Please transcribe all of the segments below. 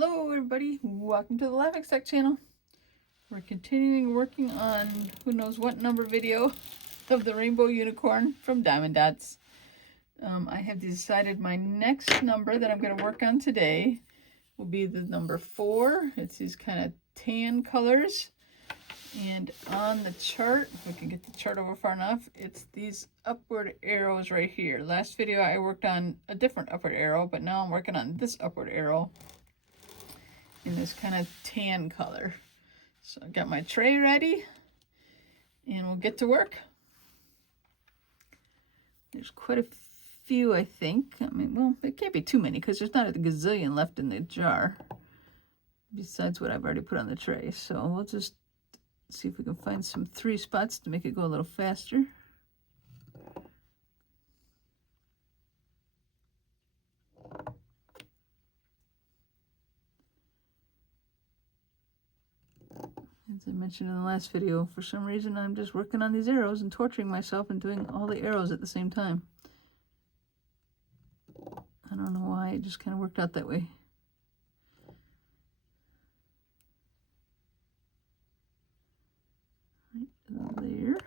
Hello everybody, welcome to the Laugh Tech channel. We're continuing working on who knows what number video of the rainbow unicorn from Diamond Dots. I have decided my next number that I'm going to work on today will be the number 4. It's these kind of tan colors. And on the chart, if we can get the chart over far enough, it's these upward arrows right here. Last video I worked on a different upward arrow, but now I'm working on this upward arrow in this kind of tan color. So I got my tray ready and we'll get to work. There's quite a few, I think. I mean, well, it can't be too many because there's not a gazillion left in the jar besides what I've already put on the tray. So we'll just see if we can find some 3 spots to make it go a little faster. As I mentioned in the last video, for some reason I'm just working on these arrows and torturing myself and doing all the arrows at the same time. I don't know why, it just kind of worked out that way. Right there.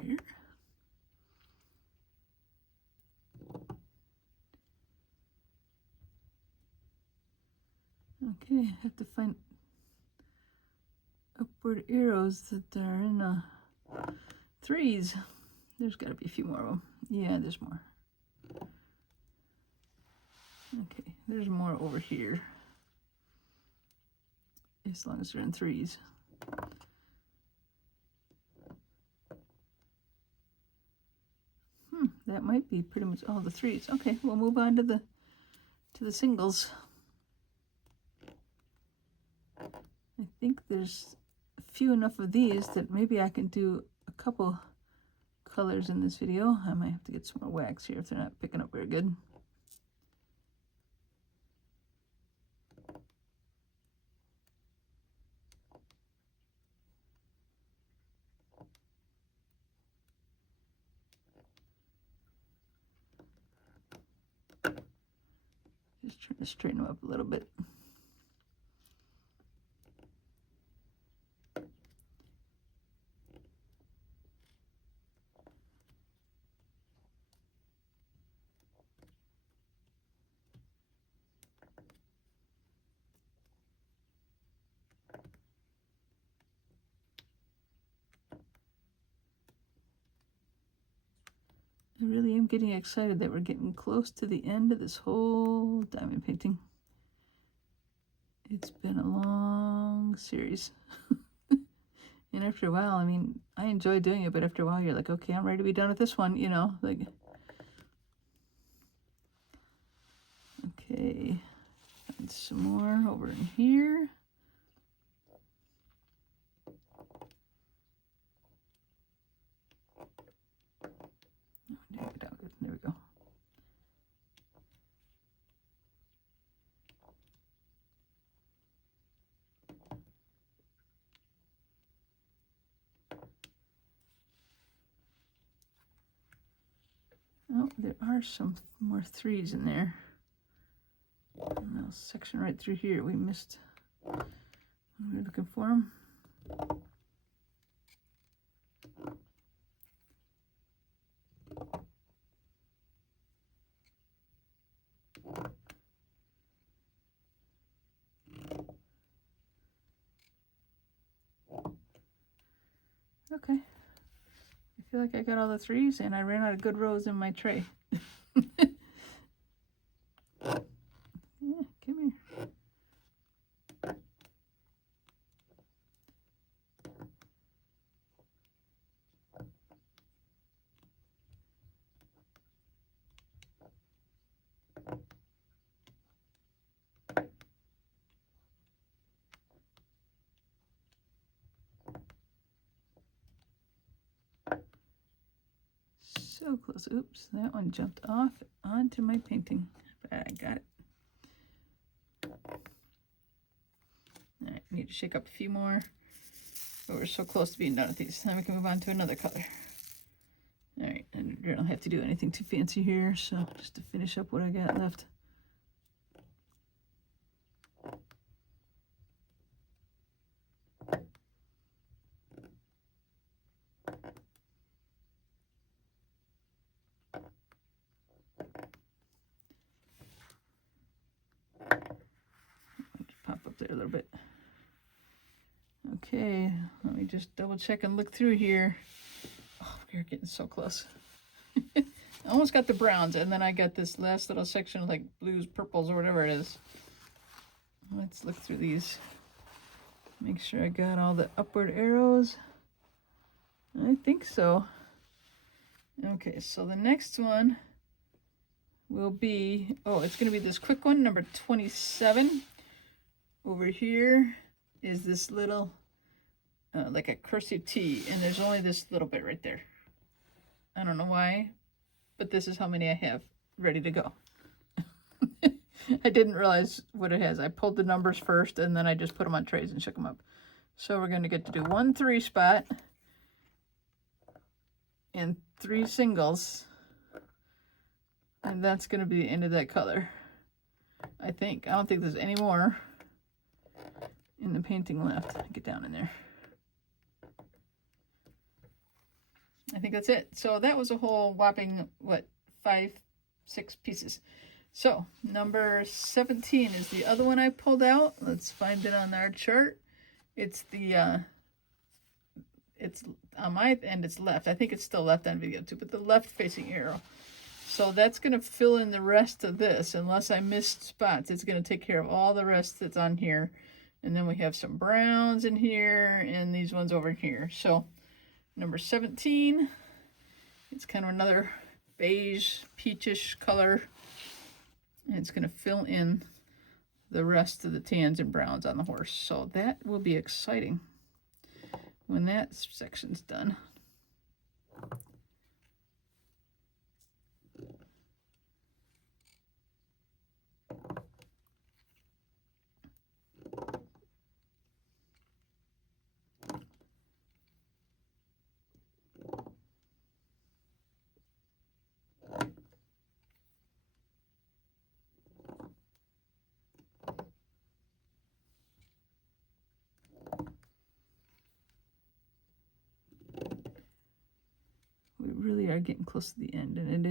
There. Okay, I have to find upward arrows that are in 3s. There's got to be a few more of them. Yeah, there's more. Okay, there's more over here. As long as they're in 3s. That might be pretty much all the 3s. Okay, we'll move on to the singles. I think there's a few enough of these that maybe I can do a couple colors in this video. I might have to get some more wax here if they're not picking up very good. Just trying to straighten them up a little bit. I really am getting excited that we're getting close to the end of this whole diamond painting. It's been a long series. And after a while, I mean, I enjoy doing it, but after a while you're like, okay, I'm ready to be done with this one, you know, like. Okay, and some more over in here. There we go. Oh, there are some more 3s in there. And that section right through here we missed when we were looking for them. Okay. I feel like I got all the 3s and I ran out of good rows in my tray. Yeah, come here. So close. Oops, that one jumped off onto my painting, but I got it. All right, need to shake up a few more. But we're so close to being done with these. Then we can move on to another color. All right, and I don't have to do anything too fancy here, so just to finish up what I got left. Pop up there a little bit. Okay, let me just double check and look through here. Oh, we're getting so close. I almost got the browns, and then I got this last little section of like blues, purples, or whatever it is. Let's look through these. Make sure I got all the upward arrows. I think so. Okay, so the next one will be, oh, it's going to be this quick one, number 27. Over here is this little, like a cursive T, and there's only this little bit right there. I don't know why, but this is how many I have ready to go. I didn't realize what it has. I pulled the numbers first, and then I just put them on trays and shook them up. So we're going to get to do 1 3 spot and 3 singles, and that's going to be the end of that color, I think. I don't think there's any more in the painting left. Get down in there. I think that's it. So that was a whole whopping, what, 5, 6 pieces. So number 17 is the other one I pulled out. Let's find it on our chart. It's the it's on my end, it's left. I think it's still left on video too, but the left facing arrow. So that's going to fill in the rest of this. Unless I missed spots, it's going to take care of all the rest that's on here. And then we have some browns in here and these ones over here. So number 17, it's kind of another beige, peachish color. And it's going to fill in the rest of the tans and browns on the horse. So that will be exciting when that section's done. Really are getting close to the end, and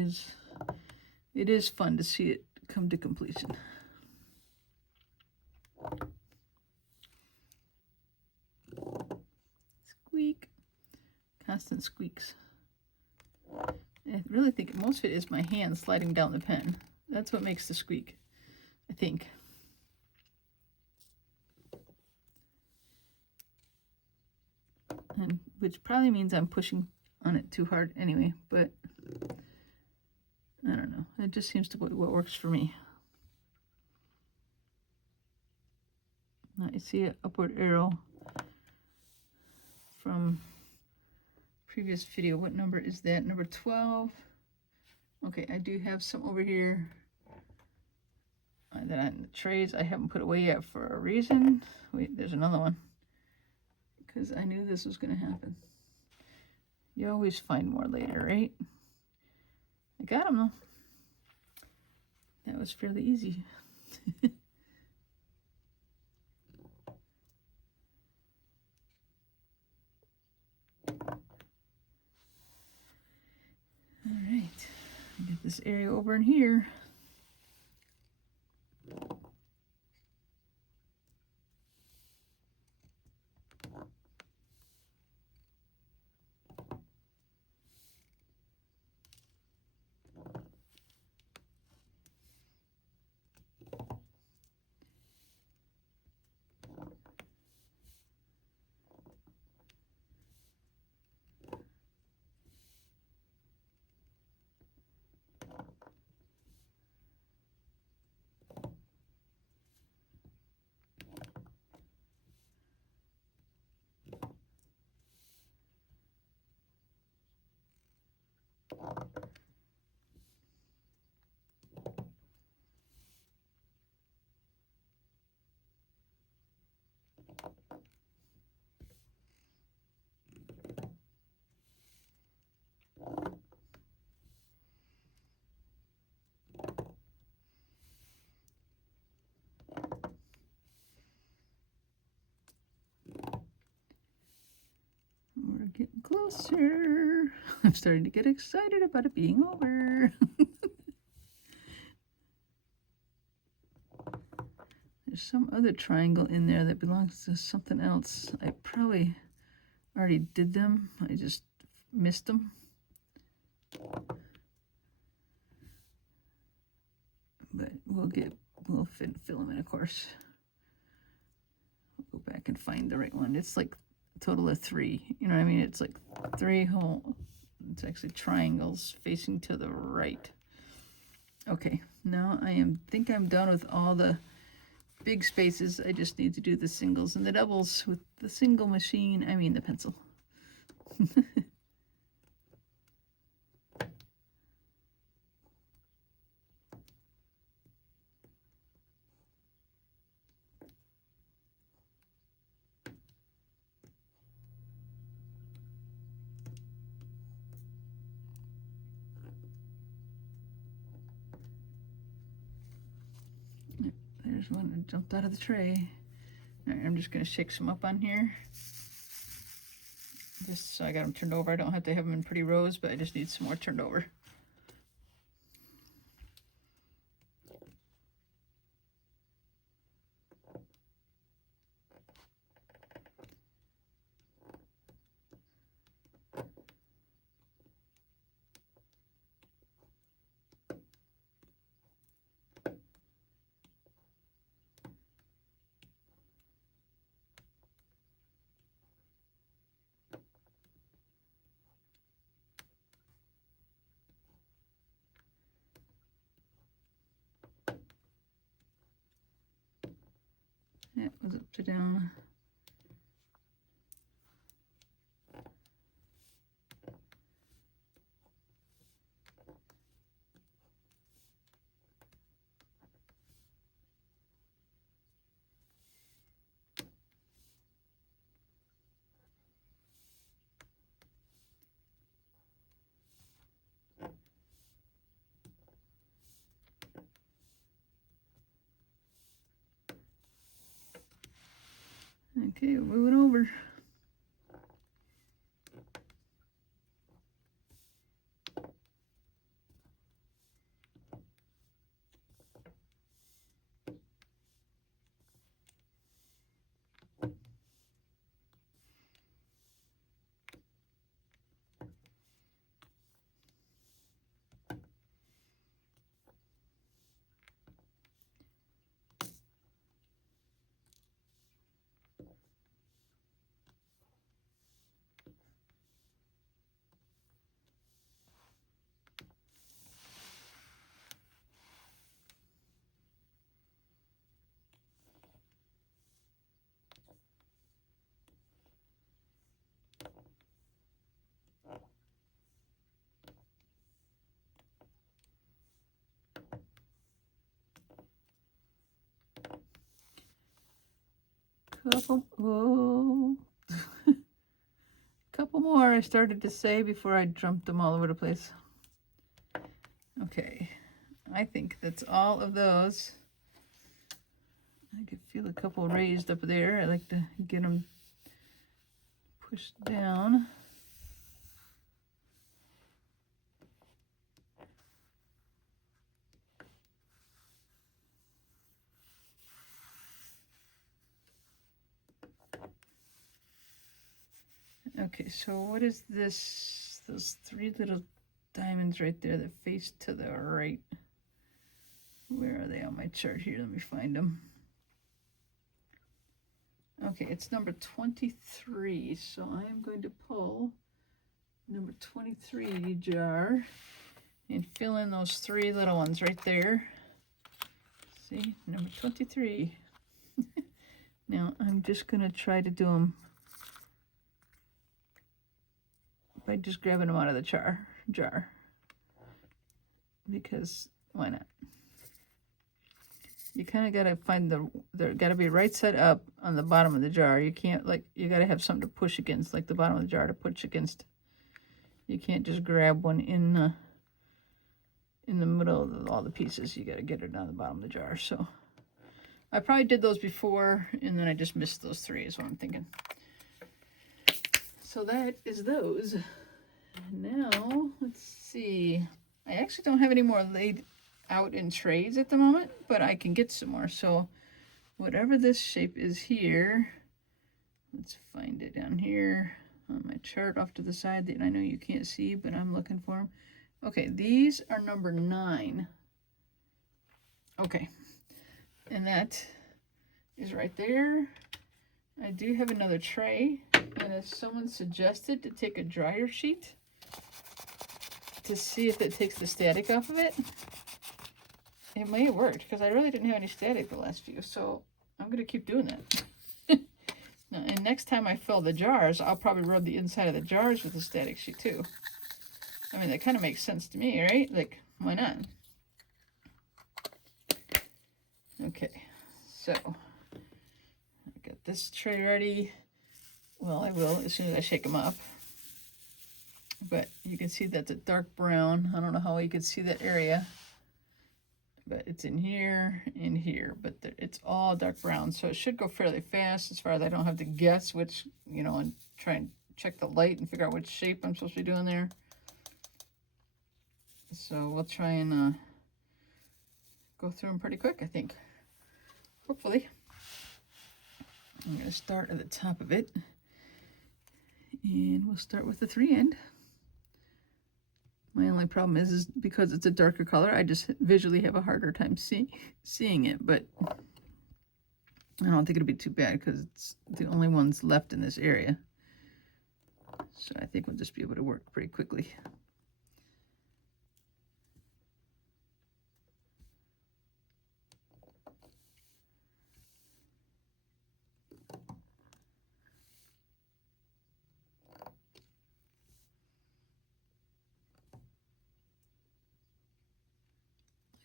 it is fun to see it come to completion. Squeak. Constant squeaks. I really think most of it is my hand sliding down the pen. That's what makes the squeak, I think. And which probably means I'm pushing on it too hard anyway, but I don't know. It just seems to be what works for me. Now you see an upward arrow from previous video. What number is that? Number 12. Okay, I do have some over here that on the trays I haven't put away yet for a reason. Wait, there's another one because I knew this was going to happen. You always find more later, right? I got them though. That was fairly easy. All right, get this area over in here. closer. I'm starting to get excited about it being over. There's some other triangle in there that belongs to something else. I probably already did them. I just missed them. But we'll fill them in, of course. We'll go back and find the right one. It's like a total of 3. You know what I mean? It's like 3 whole. It's actually triangles facing to the right. Okay, now think I'm done with all the big spaces. I just need to do the singles and the doubles with the single machine. I mean the pencil. There's one that jumped out of the tray. All right, I'm just going to shake some up on here. Just so I got them turned over. I don't have to have them in pretty rows, but I just need some more turned over. That was upside down. Okay, moving over. Couple more I started to say before I jumped them all over the place. Okay, I think that's all of those. I could feel a couple raised up there. I like to get them pushed down. Okay, so what is this? Those 3 little diamonds right there that face to the right. Where are they on my chart here? Let me find them. Okay, it's number 23. So I am going to pull number 23 jar and fill in those 3 little ones right there. See, number 23. Now I'm just going to try to do them by just grabbing them out of the jar, because why not? You kind of got to find they're got to be right side up on the bottom of the jar. You can't, like, you got to have something to push against, like the bottom of the jar to push against. You can't just grab one in the middle of all the pieces. You got to get it down the bottom of the jar. So I probably did those before, and then I just missed those 3 is what I'm thinking. so that is those. Now, let's see. I actually don't have any more laid out in trays at the moment, but I can get some more. So whatever this shape is here, let's find it down here on my chart off to the side that I know you can't see, but I'm looking for them. Okay, these are number 9. Okay, and that is right there. I do have another tray, and as someone suggested, to take a dryer sheet to see if it takes the static off of it. It may have worked, because I really didn't have any static the last few, so I'm going to keep doing that. Now, and next time I fill the jars, I'll probably rub the inside of the jars with a static sheet too. I mean, that kind of makes sense to me, right? Like, why not? Okay, so I got this tray ready. Well, I will as soon as I shake them up. But you can see that's a dark brown. I don't know how you can see that area, but it's in here, but it's all dark brown. So it should go fairly fast as far as I don't have to guess which, you know, and try and check the light and figure out which shape I'm supposed to be doing there. So we'll try and go through them pretty quick, I think. Hopefully. I'm going to start at the top of it. And we'll start with the 3 end. My only problem is because it's a darker color, I just visually have a harder time seeing it, but I don't think it'll be too bad because it's the only ones left in this area. So I think we'll just be able to work pretty quickly.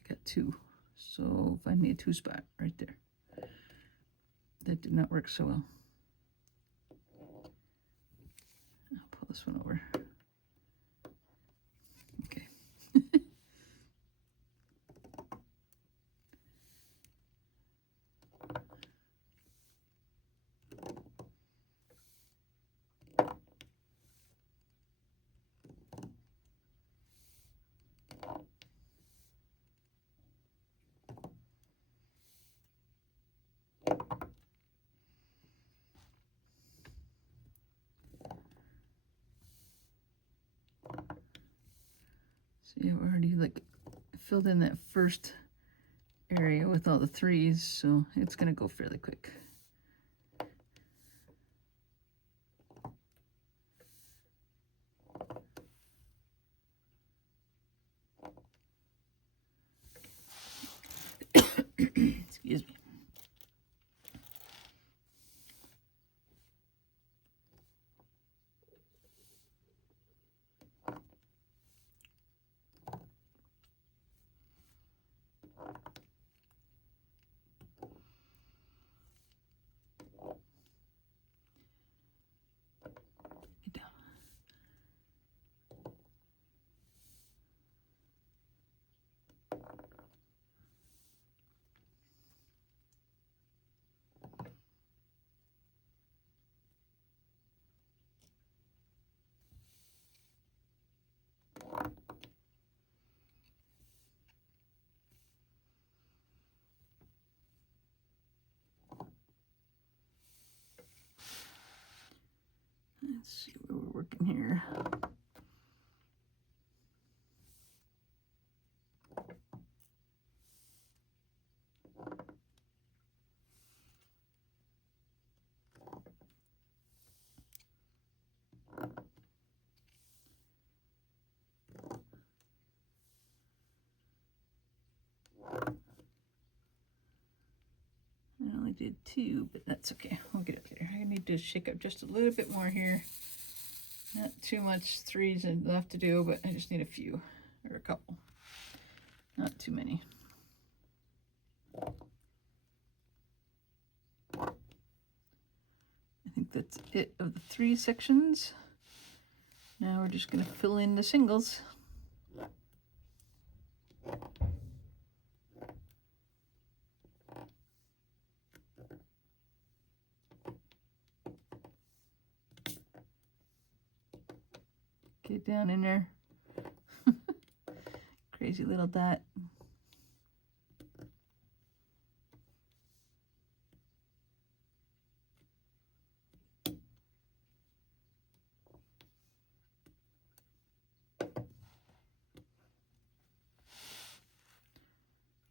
Got 2, so find me a 2 spot right there. That did not work so well. I'll pull this one over. Okay. See, I've already like filled in that first area with all the 3s, so it's gonna go fairly quick. Excuse me. Get down. Let's see where we're working here. I only did 2, but that's okay. We'll get up there. I need to shake up just a little bit more here. Not too much 3s left to do, but I just need a few, or a couple. Not too many. I think that's it of the 3 sections. Now we're just going to fill in the singles. right down in there. Crazy little dot.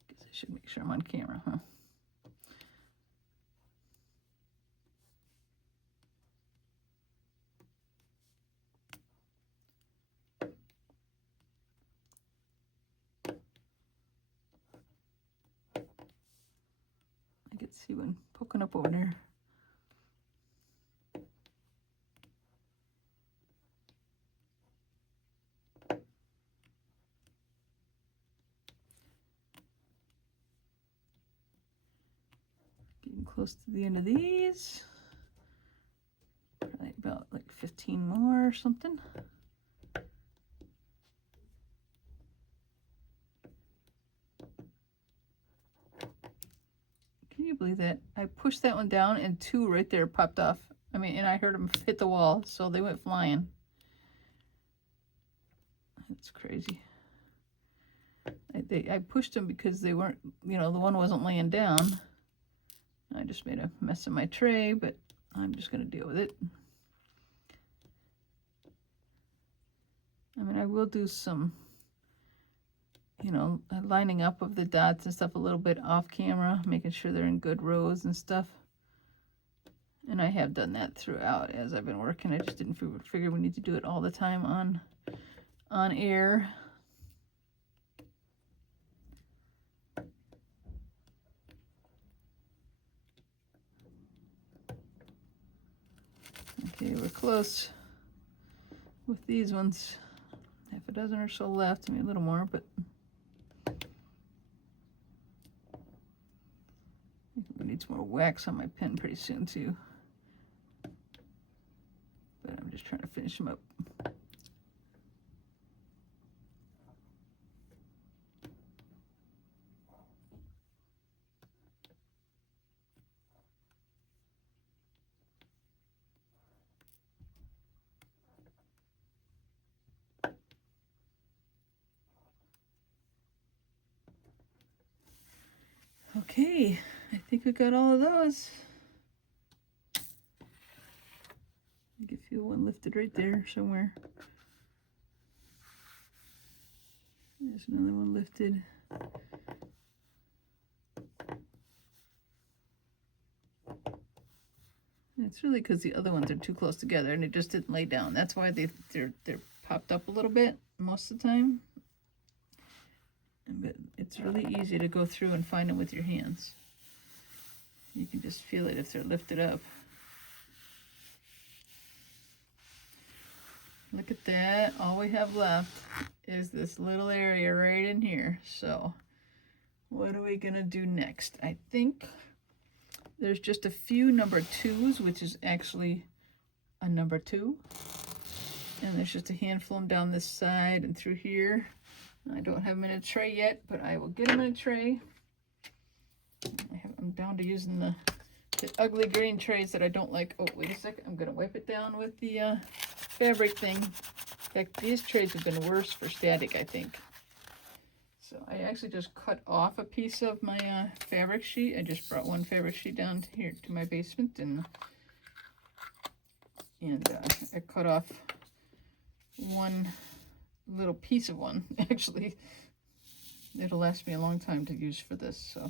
Guess I should make sure I'm on camera, huh? I can see one poking up over there. Getting close to the end of these. Probably about like 15 more or something. Can you believe that? I pushed that one down and two right there popped off. I mean, and I heard them hit the wall, so they went flying. That's crazy. I pushed them because they weren't, you know, the one wasn't laying down. I just made a mess of my tray, but I'm just going to deal with it. I mean, I will do some, you know, lining up of the dots and stuff a little bit off camera, making sure they're in good rows and stuff. And I have done that throughout as I've been working. I just didn't figure we need to do it all the time on air. Okay, we're close with these ones. Half a dozen or so left, maybe a little more, but I need some more wax on my pen pretty soon too. But I'm just trying to finish them up. Okay, I think we got all of those. I can feel one lifted right there somewhere. There's another one lifted. It's really because the other ones are too close together and it just didn't lay down. That's why they're popped up a little bit most of the time. But it's really easy to go through and find them with your hands. You can just feel it if they're lifted up. Look at that. All we have left is this little area right in here. So what are we gonna do next? I think there's just a few number 2s, which is actually a number 2. And there's just a handful of them down this side and through here. I don't have them in a tray yet, but I will get them in a tray. I'm down to using the ugly green trays that I don't like. Oh, wait a second. I'm going to wipe it down with the fabric thing. In fact, these trays have been worse for static, I think. So I actually just cut off a piece of my fabric sheet. I just brought one fabric sheet down here to my basement, and I cut off one little piece of one. Actually, it'll last me a long time to use for this. So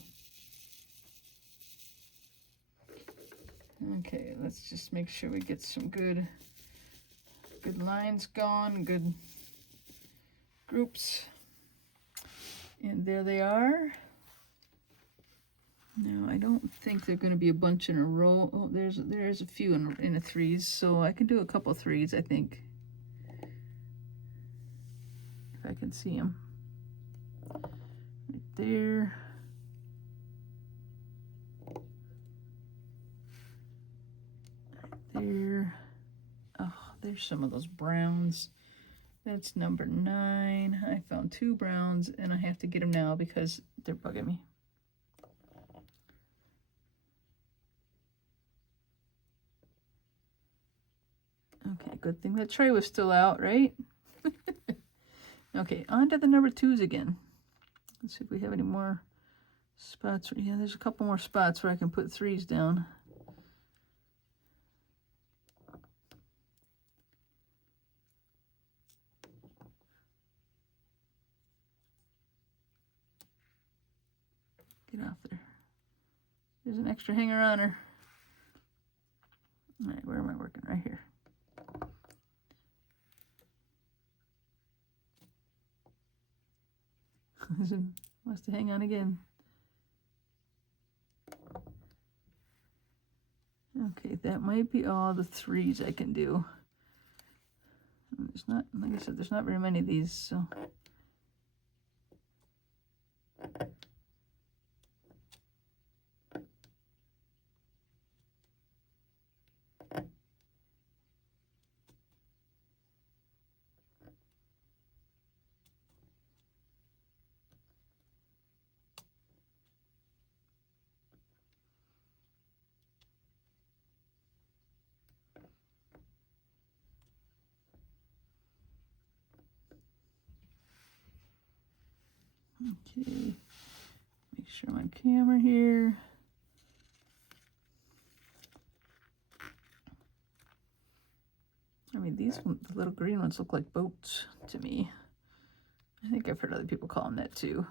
okay, let's just make sure we get some good lines going, good groups. And there they are. Now, I don't think they're going to be a bunch in a row. Oh, there's a few in a 3s, so I can do a couple 3s, I think. If I can see them. Right there. Right there. Oh, there's some of those browns. That's number 9. I found 2 browns, and I have to get them now because they're bugging me. Okay, good thing that tray was still out, right? Okay, on to the number 2s again. Let's see if we have any more spots. Yeah, there's a couple more spots where I can put 3s down. Get off there. There's an extra hanger on her. All right, where am I working? Right here. Wants to hang on again. Okay, that might be all the 3s I can do. There's not, like I said, there's not very many of these, so. Okay, make sure my camera here. I mean, these the little green ones look like boats to me. I think I've heard other people call them that too.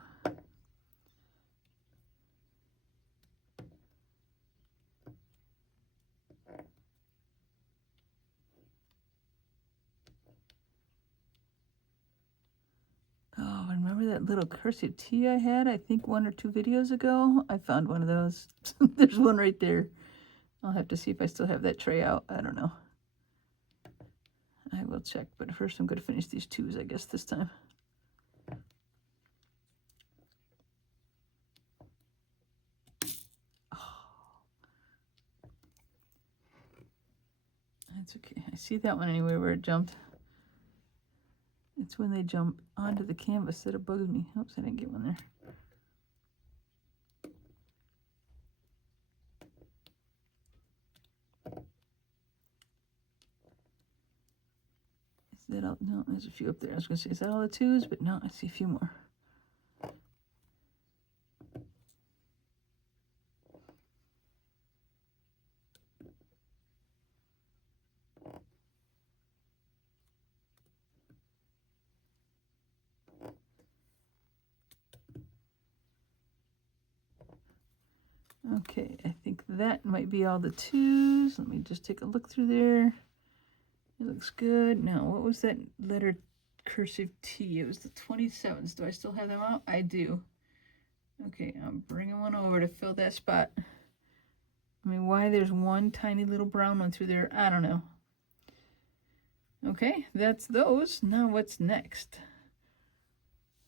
Oh, and remember that little cursive T I had, I think 1 or 2 videos ago? I found one of those. There's one right there. I'll have to see if I still have that tray out. I don't know. I will check, but first I'm going to finish these 2s, I guess, this time. Oh. That's okay. I see that one anyway where it jumped. It's when they jump onto the canvas that it bugs me. Oops, I didn't get one there. Is that all? No, there's a few up there. I was going to say, is that all the 2s? But no, I see a few more. Okay, I think that might be all the 2s. Let me just take a look through there. It looks good. Now, what was that letter cursive T? It was the 27s. Do I still have them out? I do. Okay, I'm bringing one over to fill that spot. I mean, why there's one tiny little brown one through there, I don't know. Okay, that's those. Now what's next?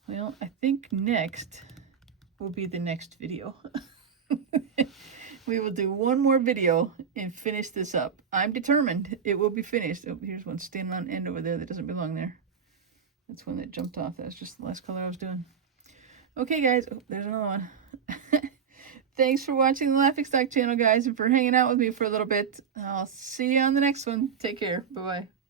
Well, I think next will be the next video. We will do one more video and finish this up. I'm determined it will be finished. Oh, here's one standing on end over there that doesn't belong there. That's one that jumped off. That's just the last color I was doing. Okay, guys. Oh, there's another one. Thanks for watching the Laughing Stock channel, guys, and for hanging out with me for a little bit. I'll see you on the next one. Take care. Bye-bye.